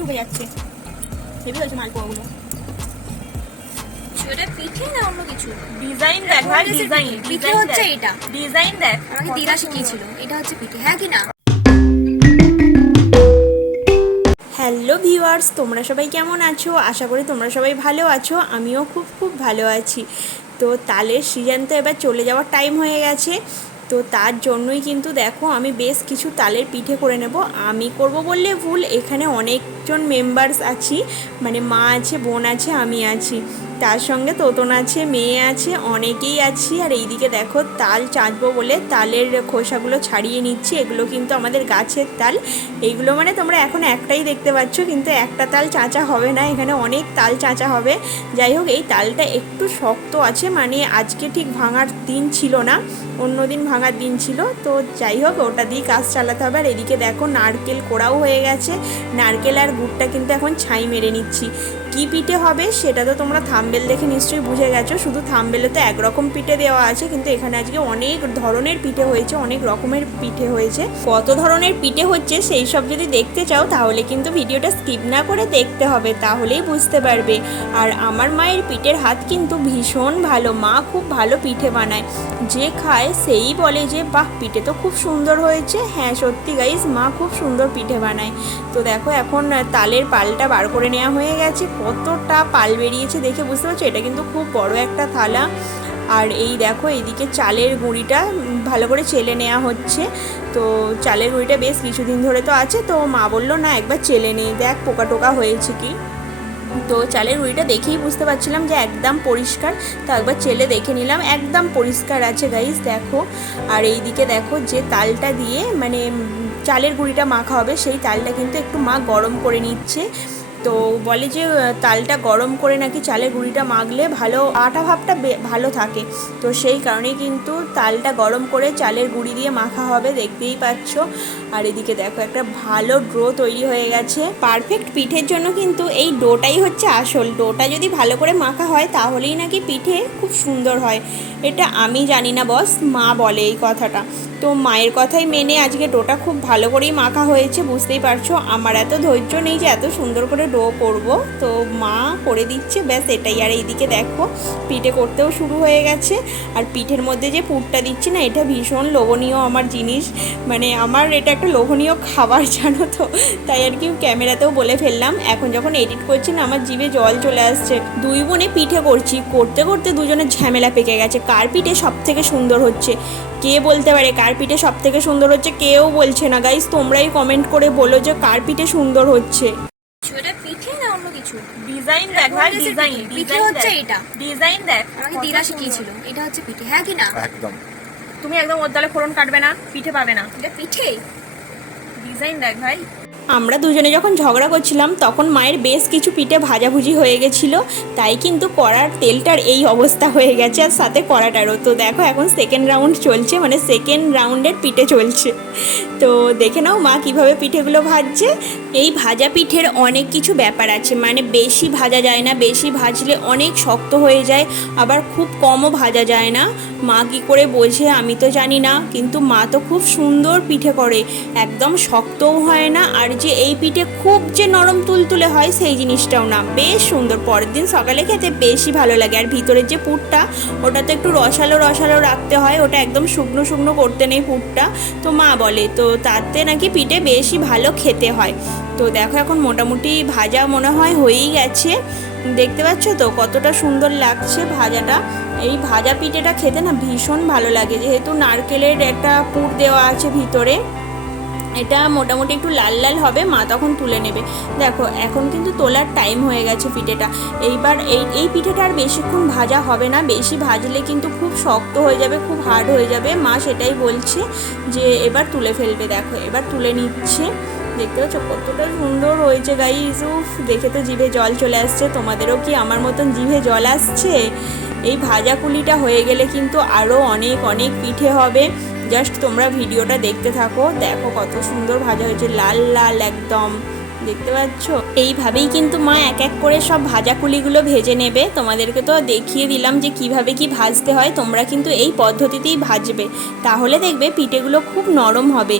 ঢুকে যাচ্ছে। হেভি হয়েছে মালপোয়াগুলো। এটা পিঠে না অন্য কিছু? ডিজাইন দেখ ভাই, ডিজাইন পিঠে হচ্ছে এটা। ডিজাইন দেখ, আমাকে দিদা শিখিয়েছিল এটা হচ্ছে পিঠে, হ্যাঁ কি না? হ্যালো ভিউয়ার্স, তোমরা সবাই কেমন আছো? আশা করি তোমরা সবাই ভালো আছো। আমিও খুব খুব ভালো আছি। তো তালের সিজন তো এবার চলে যাওয়ার টাইম হয়ে গেছে। তো তার জন্যই কিন্তু দেখো আমি বেশ কিছু তালের পিঠে করে নেব। আমি করব বললে ভুল, এখানে অনেকজন মেম্বার্স আছি, মানে মা আছে, বোন আছে, আমি আছি, তার সঙ্গে তোতন আছে, মেয়ে আছে, অনেকেই আছি। আর এইদিকে দেখো তাল চাঁচবো বলে তালের খোসাগুলো ছাড়িয়ে নিচ্ছি। এগুলো কিন্তু আমাদের গাছের তাল। এইগুলো মানে তোমরা এখন একটাই দেখতে পাচ্ছ, কিন্তু একটা তাল চাঁচা হবে না, এখানে অনেক তাল চাঁচা হবে। যাই হোক, এই তালটা একটু শক্ত আছে, মানে আজকে ঠিক ভাঙার দিন ছিল না, অন্য দিন ভাঙার দিন ছিল। তো যাই হোক, ওটা দিয়ে কাজ চালাতে হবে। আর এদিকে দেখো নারকেল কোড়াও হয়ে গেছে। নারকেল আর গুড়টা কিন্তু এখন ছাই মেরে নিচ্ছি। কি পিঠে হবে সেটা তো তোমরা থাম্বেল দেখে নিশ্চয়ই বুঝে গেছো। শুধু থাম্বেলে তো একরকম পিঠে দেওয়া আছে, কিন্তু এখানে আজকে অনেক ধরনের পিঠে হয়েছে, অনেক রকমের পিঠে হয়েছে। কত ধরনের পিঠে হচ্ছে সেই সব যদি দেখতে চাও তাহলে কিন্তু ভিডিওটা স্কিপ না করে দেখতে হবে, তাহলেই বুঝতে পারবে। আর আমার মায়ের পিঠের হাত কিন্তু ভীষণ ভালো, মা খুব ভালো পিঠে বানায়। যে খায় সেই বলে যে বাহ, পিঠে তো খুব সুন্দর হয়েছে। হ্যাঁ সত্যি গাইস, মা খুব সুন্দর পিঠে বানায়। তো দেখো এখন তালের পালটা বার করে নেওয়া হয়ে গেছে। কতটা পাল বেরিয়েছে দেখে বুঝতে পারছো, এটা কিন্তু খুব বড় একটা থালা। আর এই দেখো এইদিকে চালের গুঁড়িটা ভালো করে চেলে নেওয়া হচ্ছে। তো চালের গুঁড়িটা বেশ কিছুদিন ধরে তো আছে, তো মা বললো না একবার চেলে নিই, দেখ পোকা টোকা হয়েছে কি। তো চালের গুঁড়িটা দেখেই বুঝতে পারছিলাম যে একদম পরিষ্কার, তো একবার চেলে দেখে নিলাম, একদম পরিষ্কার আছে গাইস দেখো। আর এইদিকে দেখো যে তালটা দিয়ে মানে চালের গুঁড়িটা মাখা হবে, সেই তালটা কিন্তু একটু মা গরম করে নিচ্ছে। তো বলে যে তালটা গরম করে নাকি চালের গুঁড়িটা মাখলে ভালো আটা ভাবটা ভালো থাকে। তো সেই কারণেই কিন্তু তালটা গরম করে চালের গুঁড়ি দিয়ে মাখা হবে, দেখতেই পাচ্ছ। আর এদিকে দেখো একটা ভালো ডো তৈরি হয়ে গেছে। পারফেক্ট পিঠের জন্য কিন্তু এই ডোটাই হচ্ছে আসল। ডোটা যদি ভালো করে মাখা হয় তাহলেই নাকি পিঠে খুব সুন্দর হয়। এটা আমি জানি না বস, মা বলে এই কথাটা। তো মায়ের কথাই মেনে আজকে ডোটা খুব ভালো করেই মাখা হয়েছে। বুঝতেই পারছো আমার এত ধৈর্য নেই যে এত সুন্দর করে ডো করব, তো মা করে দিচ্ছে, ব্যাস এটাই। আর এইদিকে দেখো পিঠে করতেও শুরু হয়ে গেছে। আর পিঠের মধ্যে যে পুরটা দিচ্ছি না, এটা ভীষণ লোভনীয় আমার জিনিস, মানে আমার এটা একটা লোভনীয় খাবার জানো তো, তাই আর কি ক্যামেরাতেও বলে ফেললাম। এখন যখন এডিট করছি না, আমার জিভে জল চলে আসছে। দুই বোনে পিঠে করছি, করতে করতে দুজনের ঝামেলা পেকে গেছে, কার পিঠে সব থেকে সুন্দর হচ্ছে। কে বলতে পারে কার পিঠে সব থেকে সুন্দর হচ্ছে? কেউ বলছে না গাইস, তোমরাই কমেন্ট করে বলো যে কার পিঠে সুন্দর হচ্ছে। এটা পিঠে না অন্য কিছু? ডিজাইন দেখ ভাই, ডিজাইন পিঠে হচ্ছে এটা। ডিজাইন দেখ, আমাকে দিদা শিখিয়েছিল এটা হচ্ছে পিঠে, হ্যাঁ কি না? একদম। তুমি একদম ওর দলে ফোড়ন কাটবে না, পিঠে পাবে না। এটা পিঠে। ডিজাইন দেখ ভাই। আমরা দুজনে যখন ঝগড়া করছিলাম তখন মায়ের বেশ কিছু পিঠে ভাজাভুজি হয়ে গেছিলো, তাই কিন্তু কড়ার তেলটার এই অবস্থা হয়ে গেছে, আর সাথে কড়াটারও। তো দেখো এখন সেকেন্ড রাউন্ড চলছে, মানে সেকেন্ড রাউন্ডের পিঠে চলছে। তো দেখে নাও মা কিভাবে পিঠেগুলো ভাজছে। এই ভাজা পিঠের অনেক কিছু ব্যাপার আছে, মানে বেশি ভাজা যায় না, বেশি ভাজলে অনেক শক্ত হয়ে যায়, আবার খুব কমও ভাজা যায় না। মা কী করে বোঝে আমি তো জানি না, কিন্তু মা তো খুব সুন্দর পিঠে করে, একদম শক্তও হয় না, আর যে এই পিঠে খুব যে নরম তুলতুলে হয় সেই জিনিসটাও না, বেশ সুন্দর। পরের দিন সকালে খেতে বেশি ভালো লাগে। আর ভিতরের যে পুরটা, ওটা তো একটু রসালো রসালো রাখতে হয়, ওটা একদম শুকনো শুকনো করতে নেই পুরটা, তো মা বলে। তো তাতে নাকি পিঠে বেশি ভালো খেতে হয়। তো দেখো এখন মোটামুটি ভাজা মনে হয় হয়েই গেছে, দেখতে পাচ্ছ তো কতটা সুন্দর লাগছে ভাজাটা। এই ভাজা পিঠেটা খেতে না ভীষণ ভালো লাগে, যেহেতু নারকেলের একটা পুর দেওয়া আছে ভিতরে। এটা মোটামুটি একটু লাল লাল হবে, মা তখন তুলে নেবে। দেখো এখন কিন্তু তোলার টাইম হয়ে গেছে পিঠেটা। এইবার এই পিঠেটা আর বেশিক্ষণ ভাজা হবে না, বেশি ভাজলে কিন্তু খুব শক্ত হয়ে যাবে, খুব হার্ড হয়ে যাবে। মা সেটাই বলছে যে এবার তুলে ফেলবে। দেখো এবার তুলে নিচ্ছে, দেখতে পাচ্ছ কতটা সুন্দর হয়েছে গাইস। উফ, দেখে তো জিভে জল চলে আসছে। তোমাদেরও কি আমার মতন জিভে জল আসছে? এই ভাজা কুলিটা হয়ে গেলে কিন্তু আরও অনেক অনেক পিঠে হবে। জাস্ট তোমরা ভিডিওটা দেখতে থাকো, দেখো কত সুন্দর ভাজা হয়েছে, লাল লাল একদম, দেখতে পাচ্ছ। এইভাবেই কিন্তু মা এক এক করে সব ভাজাকুলিগুলো ভেজে নেবে। তোমাদেরকে তো দেখিয়ে দিলাম যে কিভাবে কি ভাজতে হয়, তোমরা কিন্তু এই পদ্ধতিতেই ভাজবে, তাহলে দেখবে পিঠেগুলো খুব নরম হবে।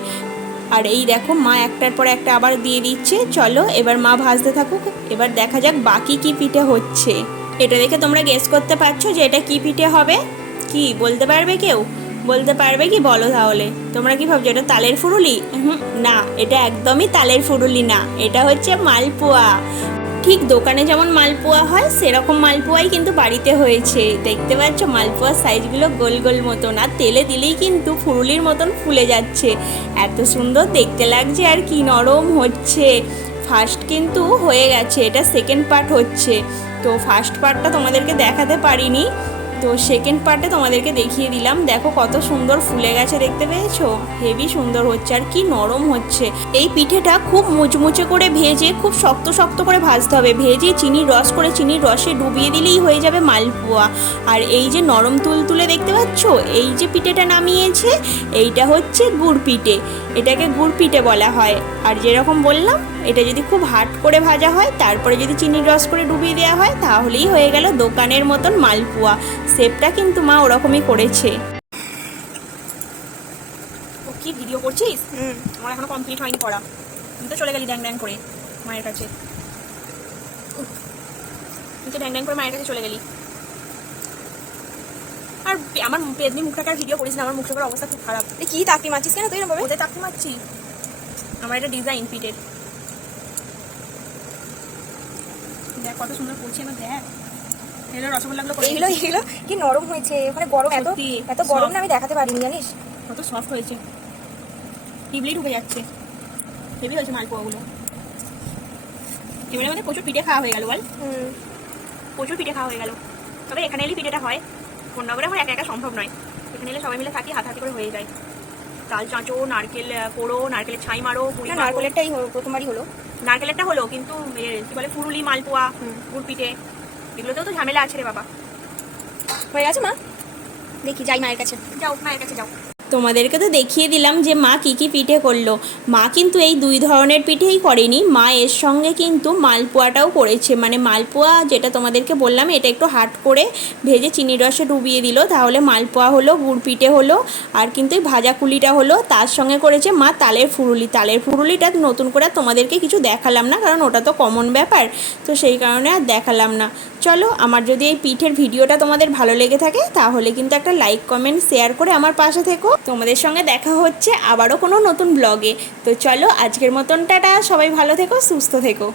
আর এই দেখো মা একটার পর একটা আবার দিয়ে দিচ্ছে। চলো এবার মা ভাজতে থাকুক, এবার দেখা যাক বাকি কি পিঠে হচ্ছে। এটা দেখে তোমরা গেস করতে পারছো যে এটা কি পিঠে হবে? কি বলতে পারবে কেউ? বলতে পারবে কি? বলো তাহলে। তোমরা কি ভাবছো এটা তালের ফুরুলি? না, এটা একদমই তালের ফুরুলি না, এটা হচ্ছে মালপোয়া। ঠিক দোকানে যেমন মালপোয়া হয় সেরকম মালপোয়াই কিন্তু বাড়িতে হয়েছে। দেখতে পাচ্ছ মালপোয়ার সাইজগুলো গোল গোল মতন, আর তেলে দিলেই কিন্তু ফুরুলির মতন ফুলে যাচ্ছে। এত সুন্দর দেখতে লাগছে আর কি নরম হচ্ছে। ফার্স্ট কিন্তু হয়ে গেছে, এটা সেকেন্ড পার্ট হচ্ছে। তো ফার্স্ট পার্টটা তোমাদেরকে দেখাতে পারিনি, তো সেকেন্ড পার্টে তোমাদেরকে দেখিয়ে দিলাম। দেখো কত সুন্দর ফুলে গেছে, দেখতে পেয়েছো? হেভি সুন্দর হচ্ছে আর কি নরম হচ্ছে। এই পিঠেটা খুব মুচমুচে করে ভেজে খুব শক্ত শক্ত করে ভাজতে হবে। ভেজে চিনির রস করে চিনির রসে ডুবিয়ে দিলেই হয়ে যাবে মালপোয়া। আর এই যে নরম তুলতুলে দেখতে পাচ্ছ, এই যে পিঠেটা নামিয়েছে এইটা হচ্ছে গুড় পিঠে। এটাকে গুড় পিঠে বলা হয়। আর যেরকম বললাম, এটা যদি খুব হার্ড করে ভাজা হয় তারপরে যদি চিনির রস করে ডুবিয়ে দেওয়া হয় তাহলেই হয়ে গেল দোকানের মতন মালপোয়া। শেপটা কিন্তু মা ওরকমই করেছে। ও কি ভিডিও করছিস? আমার এখনো কমপ্লিট হয়নি করা। তুই তো চলে গেলি ড্যাং ড্যাং করে মায়ের কাছে। তুই তো ড্যাং ড্যাং করে মায়ের কাছে চলে গেলি। আর আমার পেদনি মুখটাকে আর ভিডিও করিস না, আমার মুখটার অবস্থা খুব খারাপ। কি তাকতি মারছিস কেন তুই এরকম ভাবে? ওদের তাকতে মারছি। আমার এটা ডিজাইন পিঠের। দেখ কত সুন্দর করছি আমার, দেখ এগুলো রসগোল্লাগুলো করে এগুলো কি নরম হয়েছে, ওখানে গরম এত সত্যি, এত গরম soft। না আমি দেখাতে পারিনি জানিস। কত সফট হয়েছে, টিবলি ঢুকে যাচ্ছে। হেভি হয়েছে মালপোয়াগুলো। এবারে মানে প্রচুর পিঠে খাওয়া হয়ে গেল বল, প্রচুর পিঠে খাওয়া হয়ে গেল। তবে এখানে এলে পিঠেটা হয়, কোন্নগরে আমার একা একা সম্ভব নয়। এখানে এলে সবাই মিলে থাকি, হাতাহাতি করে হয়ে যায়। তাল চাঁচো, নারকেল কোড়ো, নারকেলের ছাই মারো, না নারকেলেরটাই প্রথমবারই হলো। নারকেলেরটা হলো, কিন্তু কি বলে ফুরুলি, মালপোয়া, গুড় পিঠে এগুলোতেও তো ঝামেলা আছে রে বাবা। হয়ে গেছে মা, দেখি যাই মায়ের কাছে। যাও মায়ের কাছে যাও। তোমাদেরকে তো দেখিয়ে দিলাম যে মা কী কী পিঠে করলো। মা কিন্তু এই দুই ধরনের পিঠেই করেনি, মা এর সঙ্গে কিন্তু মালপোয়াটাও করেছে। মানে মালপোয়া যেটা তোমাদেরকে বললাম, এটা একটু হার্ড করে ভেজে চিনির রসে ডুবিয়ে দিল, তাহলে মালপোয়া হলো, গুড় পিঠে হলো। আর কিন্তু এই ভাজা কুলিটা হলো, তার সঙ্গে করেছে মা তালের ফুরুলি। তালের ফুরুলিটা নতুন করে তোমাদেরকে কিছু দেখালাম না, কারণ ওটা তো কমন ব্যাপার, তো সেই কারণে আর দেখালাম না। চলো, আমার যদি এই পিঠের ভিডিওটা তোমাদের ভালো লেগে থাকে তাহলে কিন্তু একটা লাইক কমেন্ট শেয়ার করে আমার পাশে থেকো। তোমাদের সঙ্গে দেখা হচ্ছে আবারও কোনো নতুন ব্লগে। তো চলো আজকের মতন টাটা, সবাই ভালো থেকো, সুস্থ থেকো।